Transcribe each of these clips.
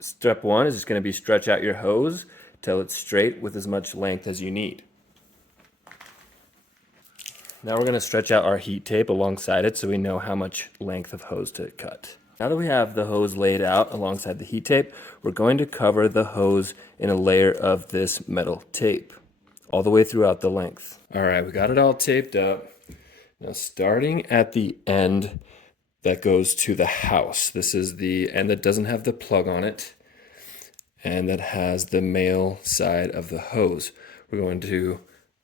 Step one is just going to be stretch out your hose till it's straight with as much length as you need. Now we're going to stretch out our heat tape alongside it so we know how much length of hose to cut. Now that we have the hose laid out alongside the heat tape, we're going to cover the hose in a layer of this metal tape all the way throughout the length. All right, we got it all taped up. Now starting at the end that goes to the house. This is the end that doesn't have the plug on it and that has the male side of the hose. We're going to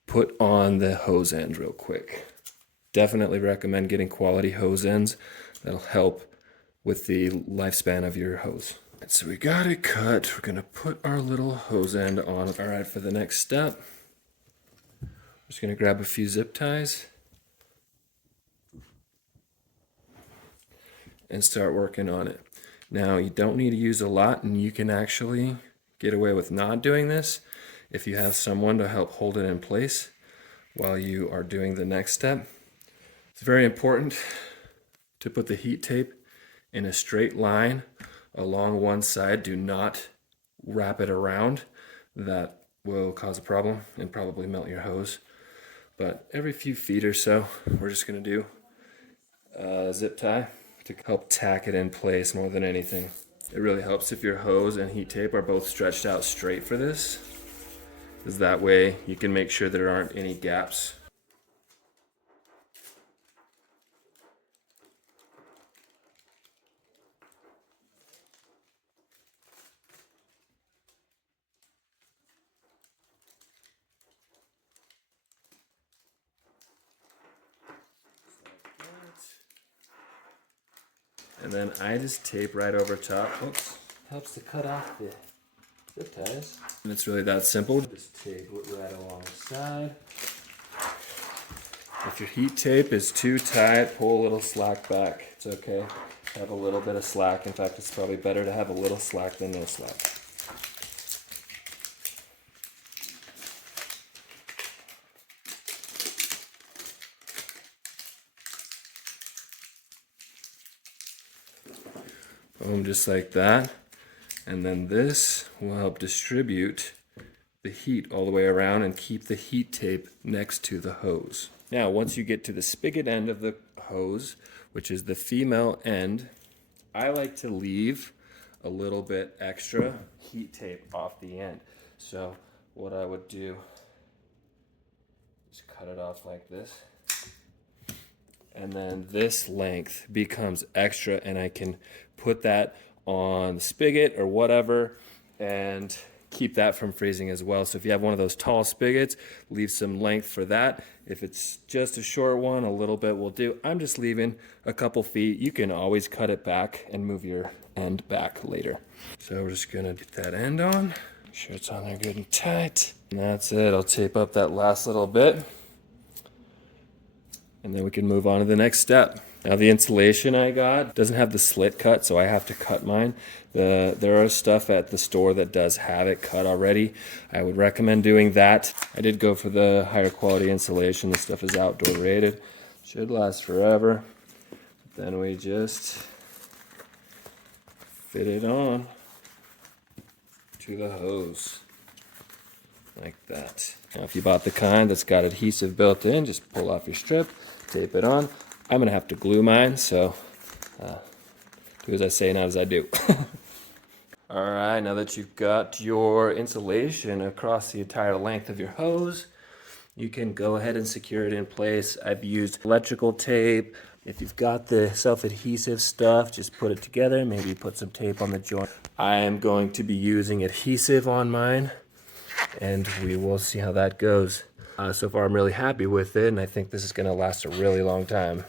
put on the hose ends real quick. Definitely recommend getting quality hose ends. That'll help with the lifespan of your hose. So we got it cut. We're gonna put our little hose end on. All right, for the next step, I'm just gonna grab a few zip ties and start working on it. Now, you don't need to use a lot, and you can actually get away with not doing this if you have someone to help hold it in place while you are doing the next step. It's very important to put the heat tape in a straight line along one side. Do not wrap it around. That will cause a problem and probably melt your hose. But every few feet or so, we're just gonna do a zip tie to help tack it in place more than anything. It really helps if your hose and heat tape are both stretched out straight for this, because that way you can make sure there aren't any gaps. And then I just tape right over top. Oops, helps to cut off the zip ties. And it's really that simple. Just tape it right alongside. If your heat tape is too tight, pull a little slack back. It's okay. Have a little bit of slack. In fact, it's probably better to have a little slack than no slack. Boom, just like that. And then this will help distribute the heat all the way around and keep the heat tape next to the hose. Now, once you get to the spigot end of the hose, which is the female end, I like to leave a little bit extra heat tape off the end. So what I would do is cut it off like this. And then this length becomes extra, and I can put that on the spigot or whatever and keep that from freezing as well. So if you have one of those tall spigots, leave some length for that. If it's just a short one, a little bit will do. I'm just leaving a couple feet. You can always cut it back and move your end back later. So we're just gonna get that end on. Make sure it's on there good and tight. And that's it. I'll tape up that last little bit. And then we can move on to the next step. Now the insulation I got doesn't have the slit cut, so I have to cut mine. There are stuff at the store that does have it cut already. I would recommend doing that. I did go for the higher quality insulation. This stuff is outdoor rated. Should last forever. Then we just fit it on to the hose like that. Now if you bought the kind that's got adhesive built in, just pull off your strip, tape it on. I'm gonna have to glue mine, so do as I say, not as I do. All right, now that you've got your insulation across the entire length of your hose, you can go ahead and secure it in place. I've used electrical tape. If you've got the self-adhesive stuff, just put it together, maybe put some tape on the joint. I am going to be using adhesive on mine, and we will see how that goes. So far I'm really happy with it, and I think this is gonna last a really long time.